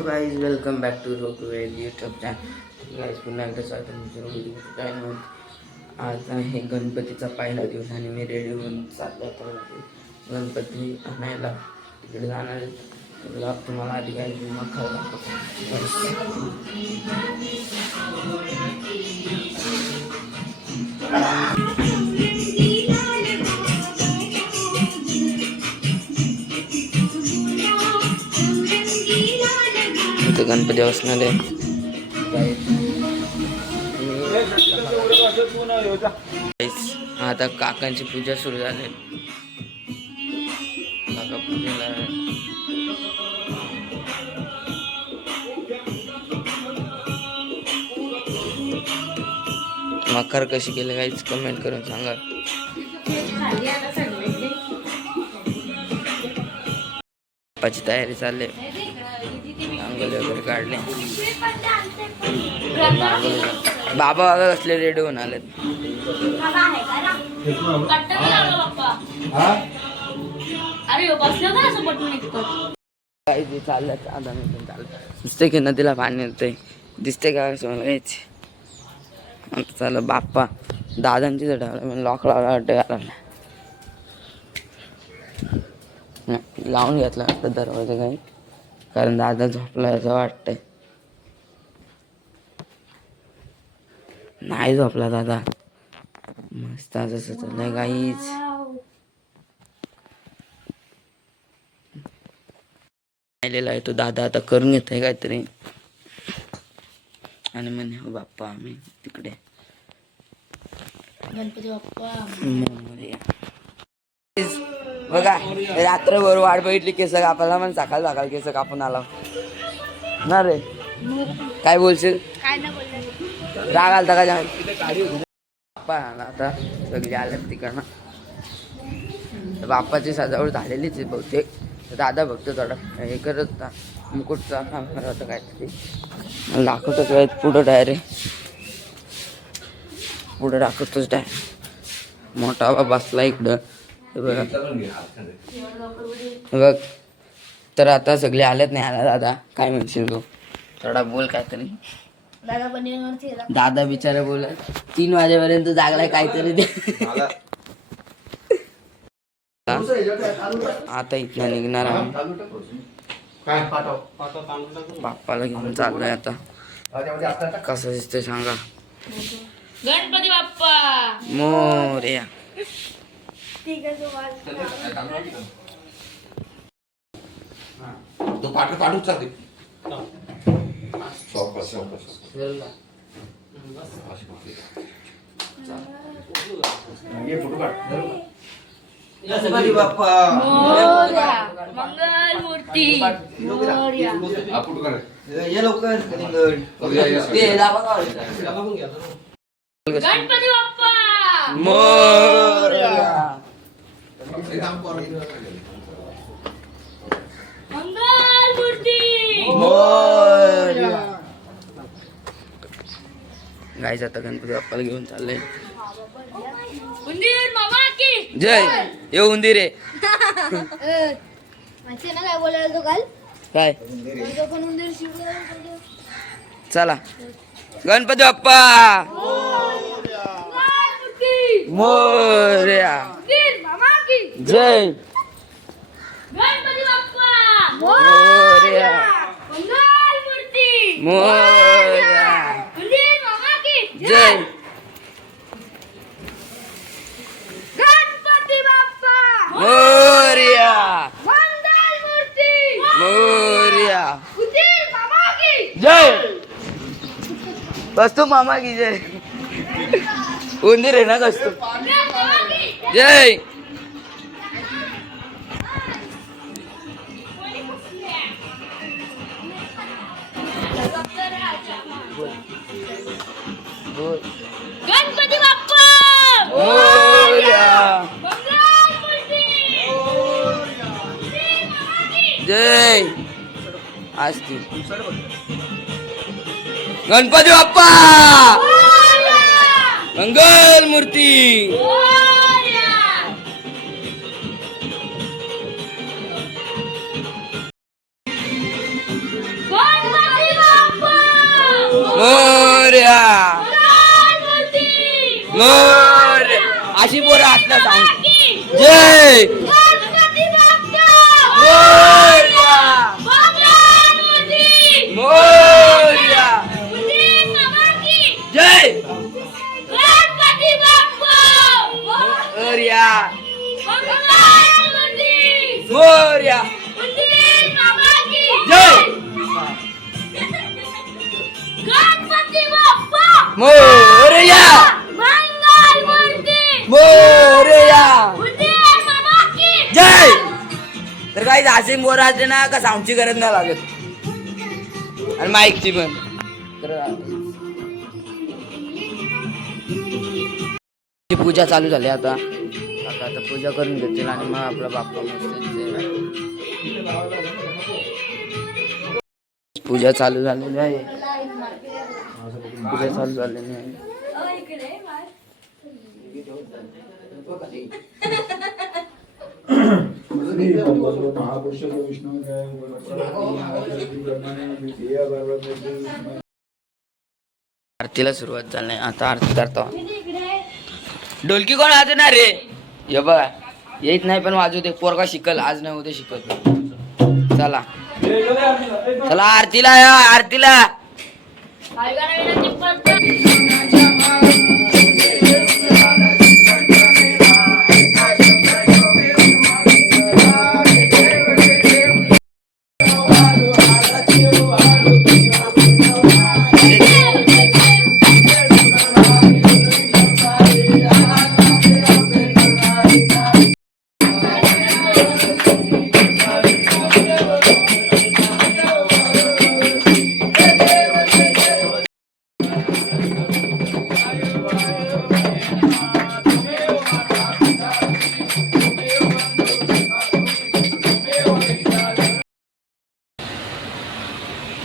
Hello guys, welcome back to Rockwell YouTube channel. Guys पुन्हा एकदा channel. आज आहे गणपतीचा पहिला दिवस आणि मी रेडी होऊन चाललो तर गणपती आणायला तिकडे जाणार आहे. तुम्हाला आधी काय मग गणपती बसणार आहे. आता काकांची पूजा सुरू झाली. काका पूजेला मकर कशी केली काहीच कमेंट करून सांगा. बाप्पाची तयारी चालली, रांगोली वगैरे काढले. बाबा बाबा कसले रेडी होऊन आलेत. काही चाललं आता मी पण चाललं. दिसते की नदीला पाणी येतंय, दिसते का यायची. आता चाललं बाप्पा दादांची झाडं लॉक लावला वाटतं. लावून घेतला वाटतं दरवाजा काही, कारण दादा झोपला असं वाटतंय. नाही झोपला दादा, मस्त जसं चाललंय काहीच. आलेला आहे तो दादा, आता करून घेत आहे काहीतरी आणि म्हणे हो बाप्पा आम्ही तिकडे गणपती बाप्पा. बघा रात्रभर वाट बघितली केस कापायला, मग सकाळ सकाळ केस कापून आला ना रे. काय बोलशील? राग आलता का? बाप्पा आला आता, सगळे आले तिकडनं. बाप्पाची सजावट झालेलीच आहे बहुतेक. दादा बघतो थोडा हे करत होता, मुकुटचा काम करत होता काहीतरी. दाखवतो काय पुढं डायरेक्ट, पुढं दाखवतोच डायरेक्ट. मोठा बाबा बसला इकडं बघ. तर आता सगळे आलेत नाही आला. दादा काय म्हणशील तू? थोडा बोल काहीतरी. दादा बिचारा बोल 3 वाजेपर्यंत जागलाय काहीतरी ते. आता इथं निघणार आम्ही. बाप्पाला घेऊन चाललोय आता. कसं दिसतंय सांगा. गणपती बाप्पा मोरया. तो पाठवू चालते. गणपती बाप्पा मंगल मूर्ती मोरया. ये लवकर. गणपती बाप्पा मोरया. मंगल मूर्ती मोरया. गाईज आता गणपती बाप्पाला घेऊन चाललंय. उंदीर मामा की जय. ये उंदीर रे. काय बोलायला तो काल काय पण उंदीर चला. गणपती बाप्पा मोरया. उंदीर मामा की जय. गणपती बाप्पा मोरया. मंगल मूर्ती मोरया. उंदीर मामा की जय. गणपती बाप्पा मोरया. मंगल मूर्ती मोरया. उंदीर मामा की जय. कस्तू मामा की जय. उंदीर आहे ना कस्तू. जय. गणपती बाप्पा मोरया. मंगल मूर्ती जय. असती गणपती बाप्पा मंगल मूर्ती. मोरया. मोरया मंगलमूर्ती मोरया अशी पोरं असला सांग की जय गणपती बाप्पा मोरया मंगलमूर्ती मोरया उदय मामा की जय गणपती बाप्पा मोरया मंगलमूर्ती मोरया उदय मामा की जय गणपती बाप्पा मोरया मंगलमूर्ती मोरया उदय मामा की जय तर काही असे मोर असले ना का साऊंडची गरज नाही लागत आणि माईकची पण तर पूजा चालू झाली आता आता पूजा करून घेतील आणि मग आपला बाप्पा मस्त पूजा चालू झालेली आहे पूजा चालू झालेली आहे आरतीला सुरुवात झाली आता आरती करतो ढोलकी कोण वाजवणार रे ये बघा येत नाही पण वाजवते ते पोरगा शिकल आज नाही उद्या शिकल चला चला आरतीला या आरतीला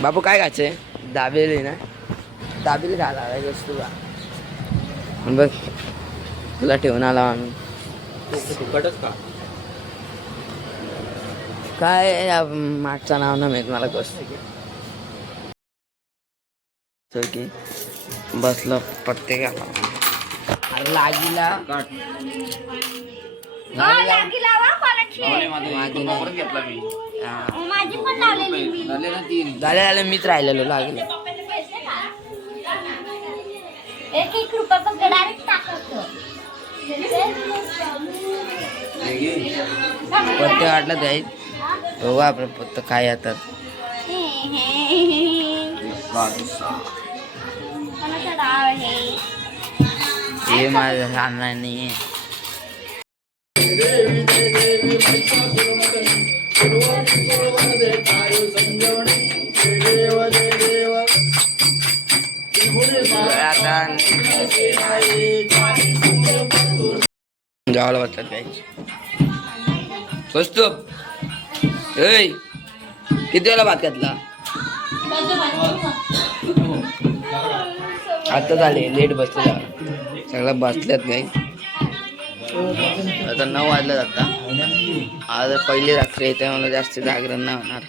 बाबू काय खायचंय दाबेली ना दाबेली खायला वस्तू का बघ तुला ठेवून आला आम्ही काय या मागचं नाव ना माहित मला कसं की बसलं प्रत्येकाला अरे लागिला माझी पण लावलेली झाले मीच राहिलेलो लागले एक रुपया फक्त डायरेक्ट टाकायचं पत्ते वाटलं द्याय हो आपलं पत्त काय येतात कोणाचं डाव आहे हे माझं सांगणार नाही गावाला बसतात काय स्वस्त किती वेळा भात घातला आता झाले लेट बसले सगळं बसल्यात काही आता 9 वाजला आता आज पहिली रात्री येते मला जास्त जागरण नाही होणार